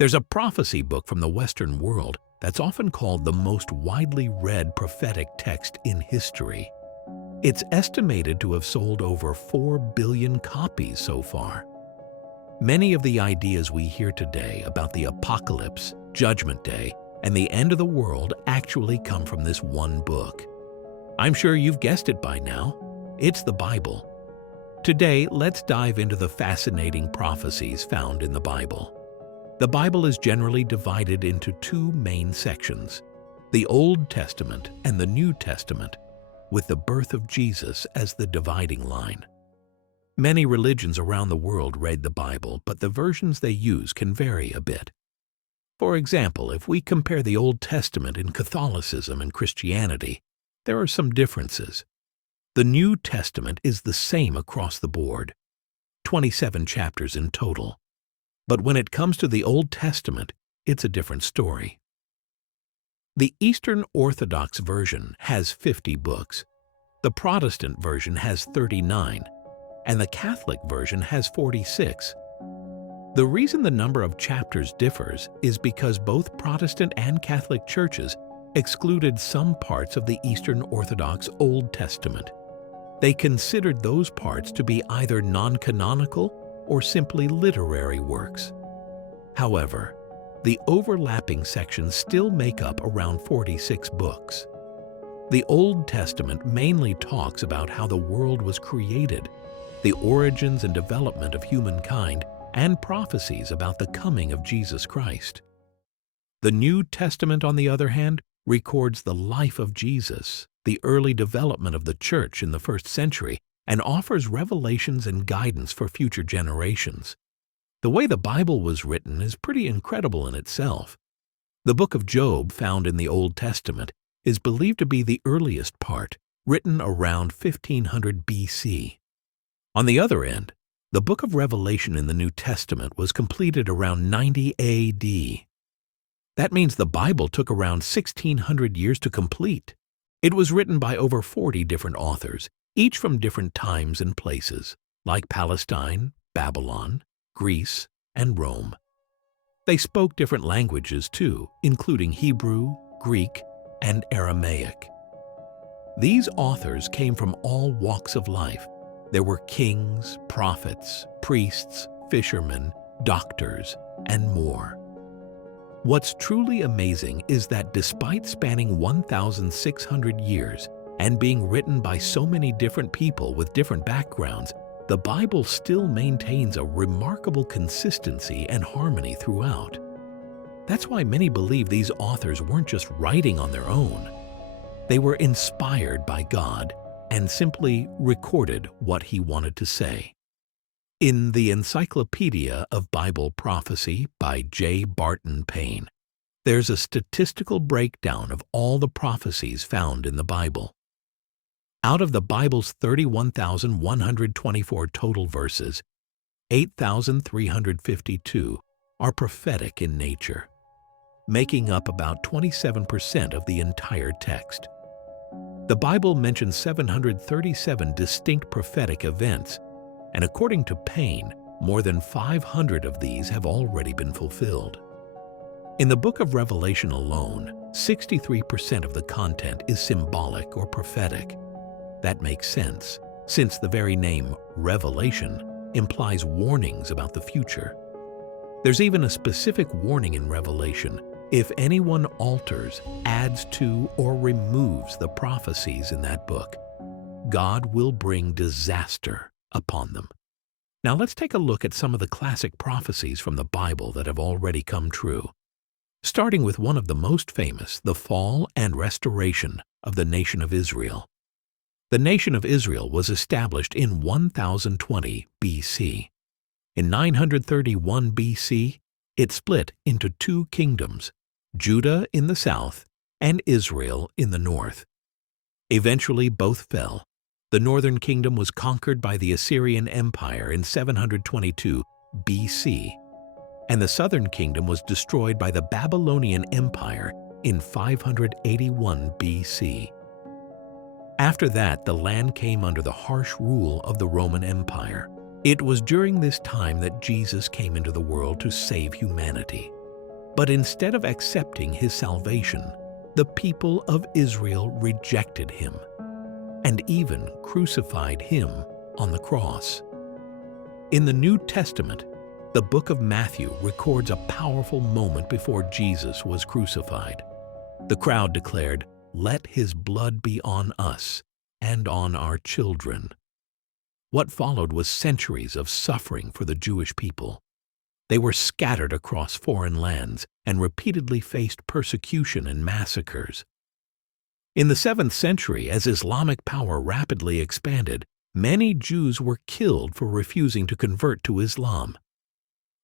There's a prophecy book from the Western world that's often called the most widely read prophetic text in history. It's estimated to have sold over 4 billion copies so far. Many of the ideas we hear today about the apocalypse, Judgment Day, and the end of the world actually come from this one book. I'm sure you've guessed it by now. It's the Bible. Today, let's dive into the fascinating prophecies found in the Bible. The Bible is generally divided into two main sections, the Old Testament and the New Testament, with the birth of Jesus as the dividing line. Many religions around the world read the Bible, but the versions they use can vary a bit. For example, if we compare the Old Testament in Catholicism and Christianity, there are some differences. The New Testament is the same across the board, 27 chapters in total. But when it comes to the Old Testament, it's a different story. The Eastern Orthodox version has 50 books, the Protestant version has 39, and the Catholic version has 46. The reason the number of chapters differs is because both Protestant and Catholic churches excluded some parts of the Eastern Orthodox Old Testament. They considered those parts to be either non-canonical or simply literary works. However, the overlapping sections still make up around 46 books. The Old Testament mainly talks about how the world was created, the origins and development of humankind, and prophecies about the coming of Jesus Christ. The New Testament, on the other hand, records the life of Jesus, the early development of the church in the first century, and offers revelations and guidance for future generations. The way the Bible was written is pretty incredible in itself. The book of Job, found in the Old Testament, is believed to be the earliest part, written around 1500 BC. On the other end, the book of Revelation in the New Testament was completed around 90 AD. That means the Bible took around 1600 years to complete. It was written by over 40 different authors, each from different times and places, like Palestine, Babylon, Greece, and Rome. They spoke different languages too, including Hebrew, Greek, and Aramaic. These authors came from all walks of life. There were kings, prophets, priests, fishermen, doctors, and more. What's truly amazing is that despite spanning 1,600 years and being written by so many different people with different backgrounds, the Bible still maintains a remarkable consistency and harmony throughout. That's why many believe these authors weren't just writing on their own. They were inspired by God and simply recorded what He wanted to say. In the Encyclopedia of Bible Prophecy by J. Barton Payne, there's a statistical breakdown of all the prophecies found in the Bible. Out of the Bible's 31,124 total verses, 8,352 are prophetic in nature, making up about 27% of the entire text. The Bible mentions 737 distinct prophetic events, and according to Payne, more than 500 of these have already been fulfilled. In the book of Revelation alone, 63% of the content is symbolic or prophetic. That makes sense, since the very name Revelation implies warnings about the future. There's even a specific warning in Revelation: if anyone alters, adds to, or removes the prophecies in that book, God will bring disaster upon them. Now let's take a look at some of the classic prophecies from the Bible that have already come true. Starting with one of the most famous, the fall and restoration of the nation of Israel. The nation of Israel was established in 1020 BC. In 931 BC, it split into two kingdoms, Judah in the south and Israel in the north. Eventually both fell. The northern kingdom was conquered by the Assyrian Empire in 722 BC, and the southern kingdom was destroyed by the Babylonian Empire in 581 BC. After that, the land came under the harsh rule of the Roman Empire. It was during this time that Jesus came into the world to save humanity. But instead of accepting his salvation, the people of Israel rejected him and even crucified him on the cross. In the New Testament, the book of Matthew records a powerful moment before Jesus was crucified. The crowd declared, "Let his blood be on us and on our children." What followed was centuries of suffering for the Jewish people. They were scattered across foreign lands and repeatedly faced persecution and massacres. In the 7th century, as Islamic power rapidly expanded, many Jews were killed for refusing to convert to Islam.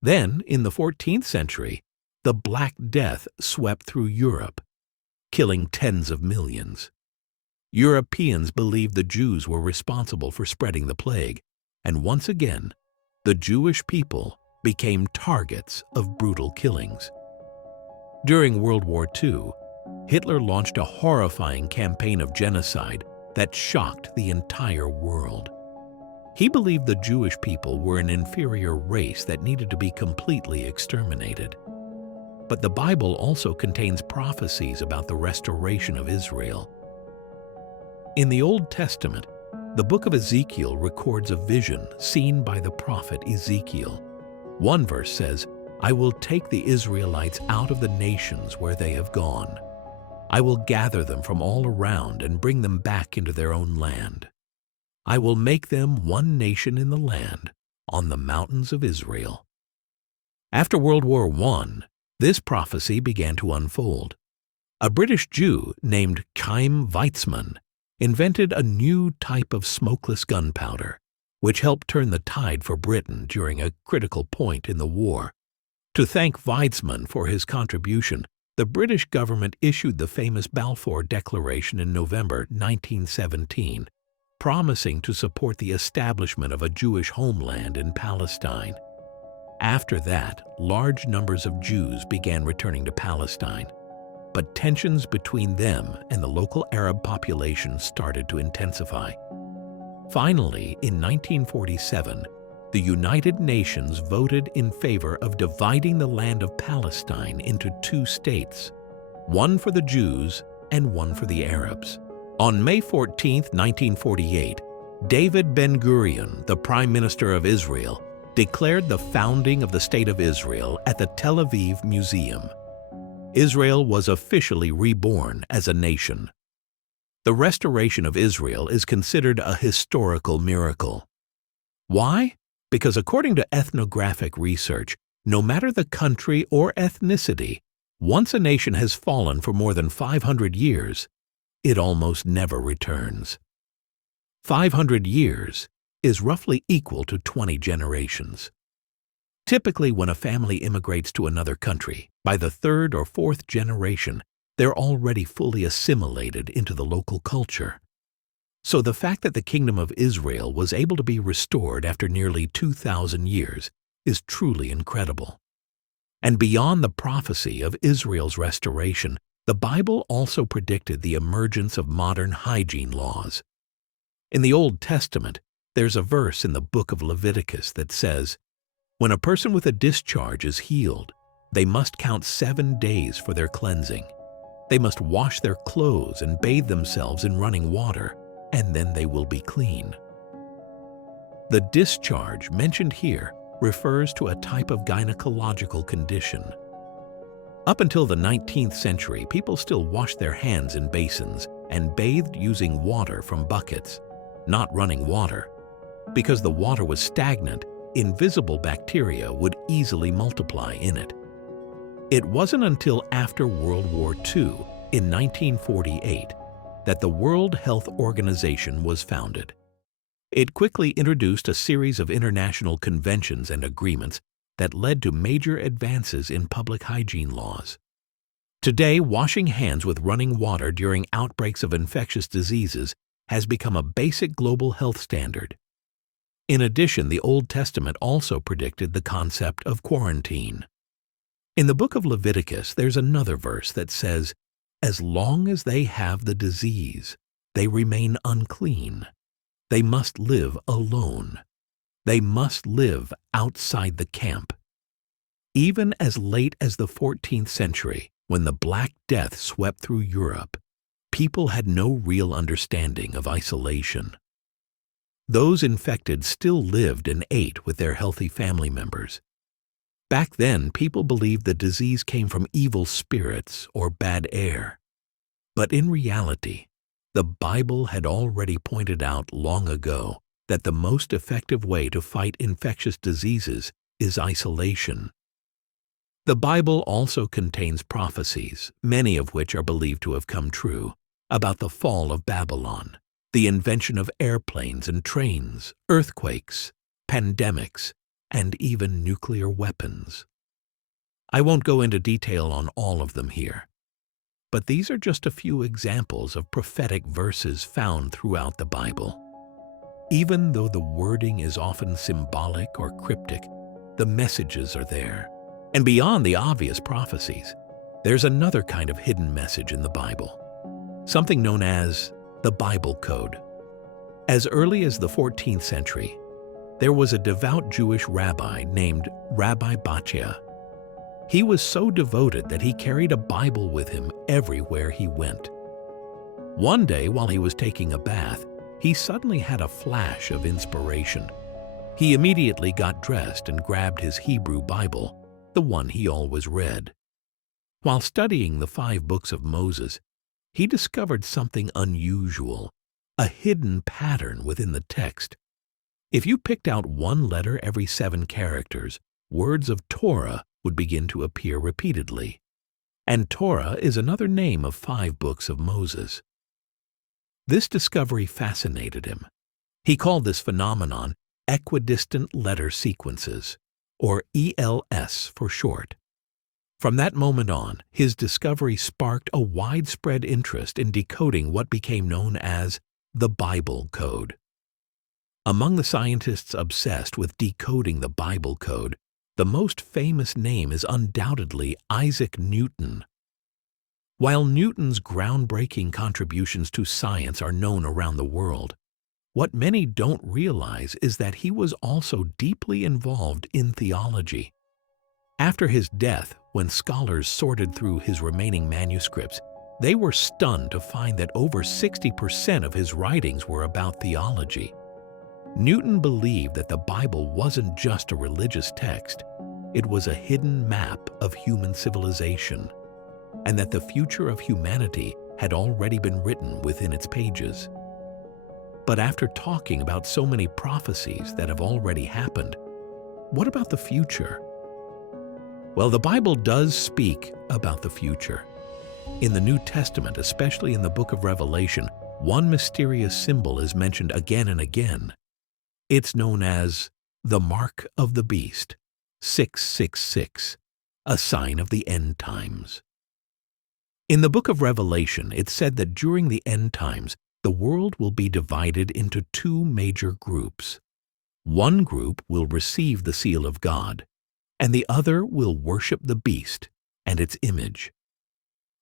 Then, in the 14th century, the Black Death swept through Europe, killing tens of millions. Europeans believed the Jews were responsible for spreading the plague, and once again, the Jewish people became targets of brutal killings. During World War II, Hitler launched a horrifying campaign of genocide that shocked the entire world. He believed the Jewish people were an inferior race that needed to be completely exterminated. But the Bible also contains prophecies about the restoration of Israel. In the Old Testament, the book of Ezekiel records a vision seen by the prophet Ezekiel. One verse says, "I will take the Israelites out of the nations where they have gone. I will gather them from all around and bring them back into their own land. I will make them one nation in the land, on the mountains of Israel." After World War I, this prophecy began to unfold. A British Jew named Chaim Weizmann invented a new type of smokeless gunpowder, which helped turn the tide for Britain during a critical point in the war. To thank Weizmann for his contribution, the British government issued the famous Balfour Declaration in November 1917, promising to support the establishment of a Jewish homeland in Palestine. After that, large numbers of Jews began returning to Palestine, but tensions between them and the local Arab population started to intensify. Finally, in 1947, the United Nations voted in favor of dividing the land of Palestine into two states, one for the Jews and one for the Arabs. On May 14, 1948, David Ben-Gurion, the Prime Minister of Israel, declared the founding of the State of Israel at the Tel Aviv Museum. Israel was officially reborn as a nation. The restoration of Israel is considered a historical miracle. Why? Because according to ethnographic research, no matter the country or ethnicity, once a nation has fallen for more than 500 years, it almost never returns. 500 years is roughly equal to 20 generations. Typically, when a family immigrates to another country, by the third or fourth generation, they're already fully assimilated into the local culture. So the fact that the Kingdom of Israel was able to be restored after nearly 2,000 years is truly incredible. And beyond the prophecy of Israel's restoration, the Bible also predicted the emergence of modern hygiene laws. In the Old Testament, there's a verse in the book of Leviticus that says, "When a person with a discharge is healed, they must count 7 days for their cleansing. They must wash their clothes and bathe themselves in running water, and then they will be clean." The discharge mentioned here refers to a type of gynecological condition. Up until the 19th century, people still washed their hands in basins and bathed using water from buckets, not running water. Because the water was stagnant, invisible bacteria would easily multiply in it. It wasn't until after World War II, in 1948, that the World Health Organization was founded. It quickly introduced a series of international conventions and agreements that led to major advances in public hygiene laws. Today, washing hands with running water during outbreaks of infectious diseases has become a basic global health standard. In addition, the Old Testament also predicted the concept of quarantine. In the book of Leviticus, there's another verse that says, "As long as they have the disease, they remain unclean. They must live alone. They must live outside the camp." Even as late as the 14th century, when the Black Death swept through Europe, people had no real understanding of isolation. Those infected still lived and ate with their healthy family members. Back then, people believed the disease came from evil spirits or bad air. But in reality, the Bible had already pointed out long ago that the most effective way to fight infectious diseases is isolation. The Bible also contains prophecies, many of which are believed to have come true, about the fall of Babylon, the invention of airplanes and trains, earthquakes, pandemics, and even nuclear weapons. I won't go into detail on all of them here, but these are just a few examples of prophetic verses found throughout the Bible. Even though the wording is often symbolic or cryptic, the messages are there. And beyond the obvious prophecies, there's another kind of hidden message in the Bible, something known as the Bible Code. As early as the 14th century, there was a devout Jewish rabbi named Rabbi Bachia. He was so devoted that he carried a Bible with him everywhere he went. One day, while he was taking a bath, he suddenly had a flash of inspiration. He immediately got dressed and grabbed his Hebrew Bible, the one he always read. While studying the 5 books of Moses, he discovered something unusual, a hidden pattern within the text. If you picked out one letter every 7 characters, words of Torah would begin to appear repeatedly. And Torah is another name of 5 books of Moses. This discovery fascinated him. He called this phenomenon equidistant letter sequences, or ELS for short. From that moment on, his discovery sparked a widespread interest in decoding what became known as the Bible Code. Among the scientists obsessed with decoding the Bible Code, the most famous name is undoubtedly Isaac Newton. While Newton's groundbreaking contributions to science are known around the world, what many don't realize is that he was also deeply involved in theology. After his death, when scholars sorted through his remaining manuscripts, they were stunned to find that over 60% of his writings were about theology. Newton believed that the Bible wasn't just a religious text, it was a hidden map of human civilization, and that the future of humanity had already been written within its pages. But after talking about so many prophecies that have already happened, what about the future? Well, the Bible does speak about the future. In the New Testament, especially in the book of Revelation, one mysterious symbol is mentioned again and again. It's known as the Mark of the Beast, 666, a sign of the end times. In the book of Revelation, it's said that during the end times, the world will be divided into 2 major groups. One group will receive the seal of God, and the other will worship the beast and its image.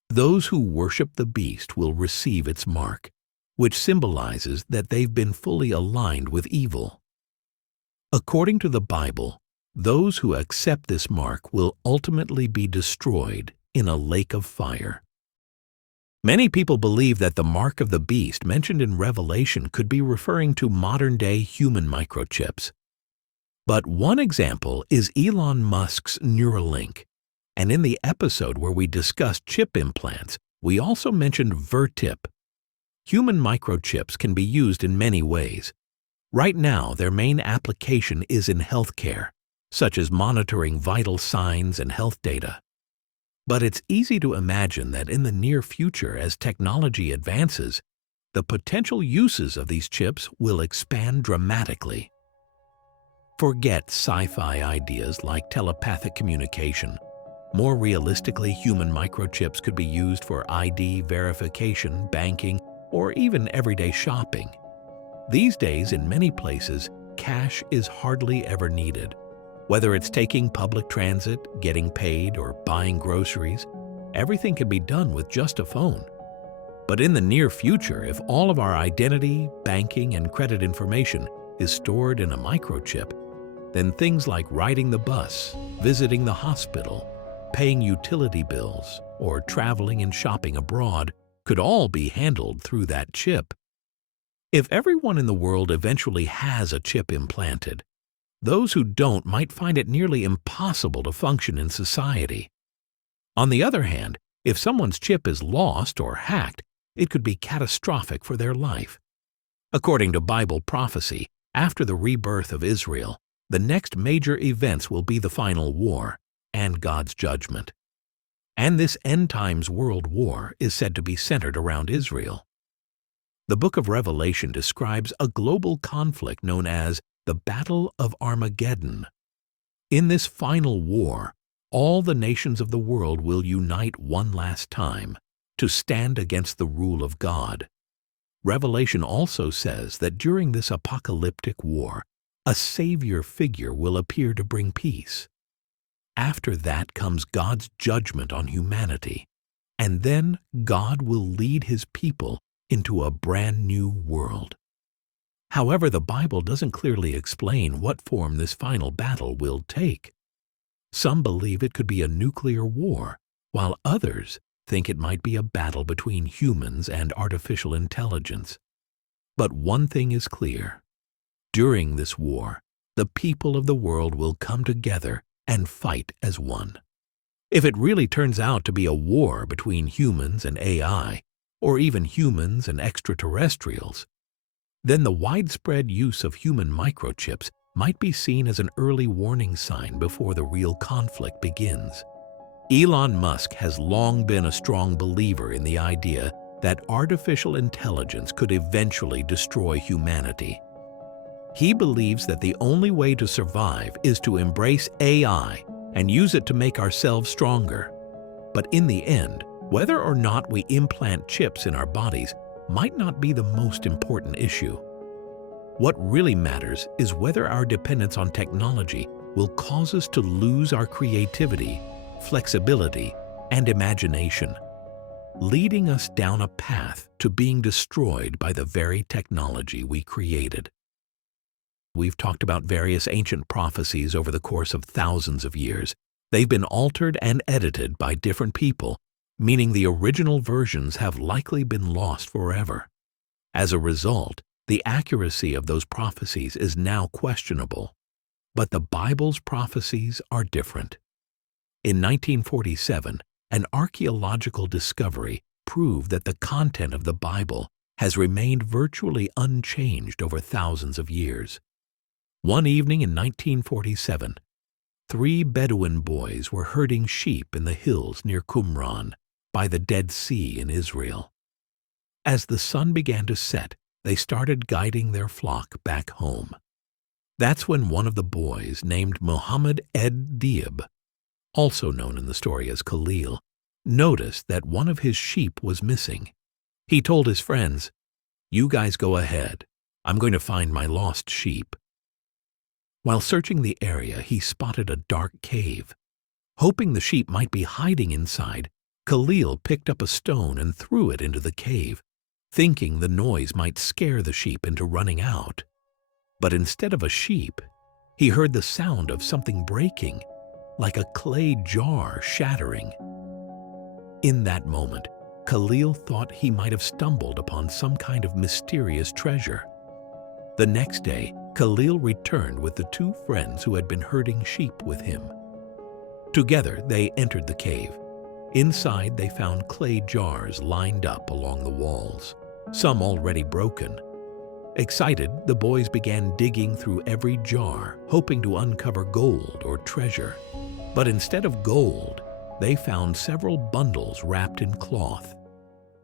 Those who worship the beast will receive its mark, which symbolizes that they've been fully aligned with evil. According to the Bible, those who accept this mark will ultimately be destroyed in a lake of fire. Many people believe that the mark of the beast mentioned in Revelation could be referring to modern-day human microchips. But one example is Elon Musk's Neuralink, and in the episode where we discussed chip implants, we also mentioned Vertip. Human microchips can be used in many ways. Right now, their main application is in healthcare, such as monitoring vital signs and health data. But it's easy to imagine that in the near future, as technology advances, the potential uses of these chips will expand dramatically. Forget sci-fi ideas like telepathic communication. More realistically, human microchips could be used for ID verification, banking, or even everyday shopping. These days, in many places, cash is hardly ever needed. Whether it's taking public transit, getting paid, or buying groceries, everything can be done with just a phone. But in the near future, if all of our identity, banking, and credit information is stored in a microchip, then things like riding the bus, visiting the hospital, paying utility bills, or traveling and shopping abroad could all be handled through that chip. If everyone in the world eventually has a chip implanted, those who don't might find it nearly impossible to function in society. On the other hand, if someone's chip is lost or hacked, it could be catastrophic for their life. According to Bible prophecy, after the rebirth of Israel, the next major events will be the final war and God's judgment. And this end times world war is said to be centered around Israel. The book of Revelation describes a global conflict known as the Battle of Armageddon. In this final war, all the nations of the world will unite one last time to stand against the rule of God. Revelation also says that during this apocalyptic war, a savior figure will appear to bring peace. After that comes God's judgment on humanity, and then God will lead his people into a brand new world. However, the Bible doesn't clearly explain what form this final battle will take. Some believe it could be a nuclear war, while others think it might be a battle between humans and artificial intelligence. But one thing is clear. During this war, the people of the world will come together and fight as one. If it really turns out to be a war between humans and AI, or even humans and extraterrestrials, then the widespread use of human microchips might be seen as an early warning sign before the real conflict begins. Elon Musk has long been a strong believer in the idea that artificial intelligence could eventually destroy humanity. He believes that the only way to survive is to embrace AI and use it to make ourselves stronger. But in the end, whether or not we implant chips in our bodies might not be the most important issue. What really matters is whether our dependence on technology will cause us to lose our creativity, flexibility, and imagination, leading us down a path to being destroyed by the very technology we created. We've talked about various ancient prophecies over the course of thousands of years. They've been altered and edited by different people, meaning the original versions have likely been lost forever. As a result, the accuracy of those prophecies is now questionable. But the Bible's prophecies are different. In 1947, an archaeological discovery proved that the content of the Bible has remained virtually unchanged over thousands of years. One evening in 1947, 3 Bedouin boys were herding sheep in the hills near Qumran by the Dead Sea in Israel. As the sun began to set, they started guiding their flock back home. That's when one of the boys, named Muhammad Ed-Diab, also known in the story as Khalil, noticed that one of his sheep was missing. He told his friends, "You guys go ahead. I'm going to find my lost sheep." While searching the area, he spotted a dark cave. Hoping the sheep might be hiding inside, Khalil picked up a stone and threw it into the cave, thinking the noise might scare the sheep into running out. But instead of a sheep, he heard the sound of something breaking, like a clay jar shattering. In that moment, Khalil thought he might have stumbled upon some kind of mysterious treasure. The next day, Khalil returned with the 2 friends who had been herding sheep with him. Together, they entered the cave. Inside, they found clay jars lined up along the walls, some already broken. Excited, the boys began digging through every jar, hoping to uncover gold or treasure. But instead of gold, they found several bundles wrapped in cloth.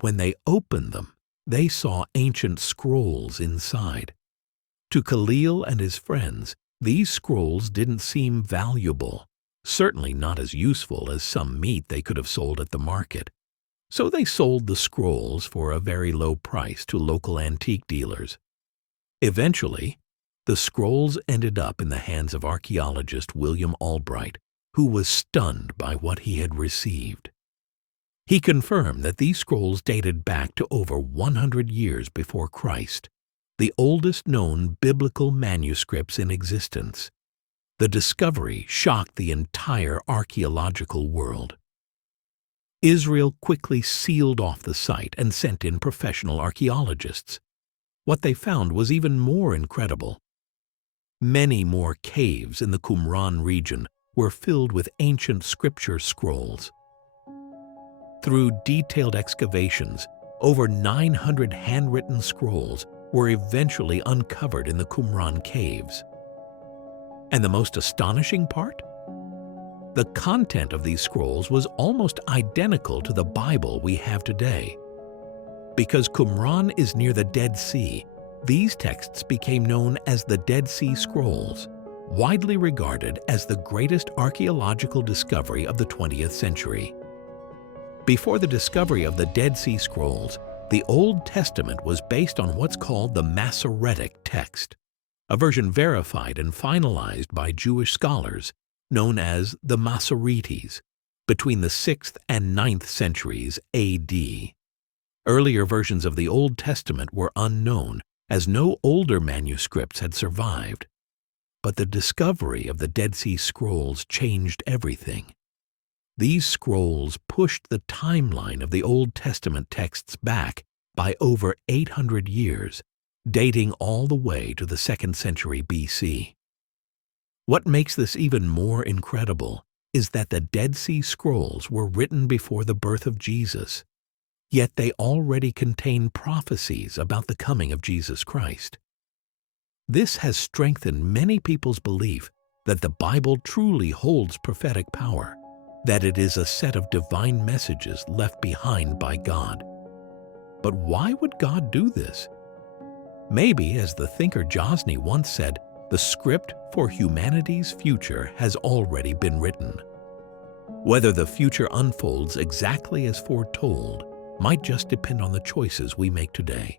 When they opened them, they saw ancient scrolls inside. To Khalil and his friends, these scrolls didn't seem valuable, certainly not as useful as some meat they could have sold at the market. So they sold the scrolls for a very low price to local antique dealers. Eventually, the scrolls ended up in the hands of archaeologist William Albright, who was stunned by what he had received. He confirmed that these scrolls dated back to over 100 years before Christ, the oldest known biblical manuscripts in existence. The discovery shocked the entire archaeological world. Israel quickly sealed off the site and sent in professional archaeologists. What they found was even more incredible. Many more caves in the Qumran region were filled with ancient scripture scrolls. Through detailed excavations, over 900 handwritten scrolls were eventually uncovered in the Qumran caves. And the most astonishing part? The content of these scrolls was almost identical to the Bible we have today. Because Qumran is near the Dead Sea, these texts became known as the Dead Sea Scrolls, widely regarded as the greatest archaeological discovery of the 20th century. Before the discovery of the Dead Sea Scrolls, the Old Testament was based on what's called the Masoretic text, a version verified and finalized by Jewish scholars known as the Masoretes between the 6th and 9th centuries A.D. Earlier versions of the Old Testament were unknown, as no older manuscripts had survived. But the discovery of the Dead Sea Scrolls changed everything. These scrolls pushed the timeline of the Old Testament texts back by over 800 years, dating all the way to the 2nd century B.C. What makes this even more incredible is that the Dead Sea Scrolls were written before the birth of Jesus, yet they already contain prophecies about the coming of Jesus Christ. This has strengthened many people's belief that the Bible truly holds prophetic power, that it is a set of divine messages left behind by God. But why would God do this? Maybe, as the thinker Josny once said, the script for humanity's future has already been written. Whether the future unfolds exactly as foretold might just depend on the choices we make today.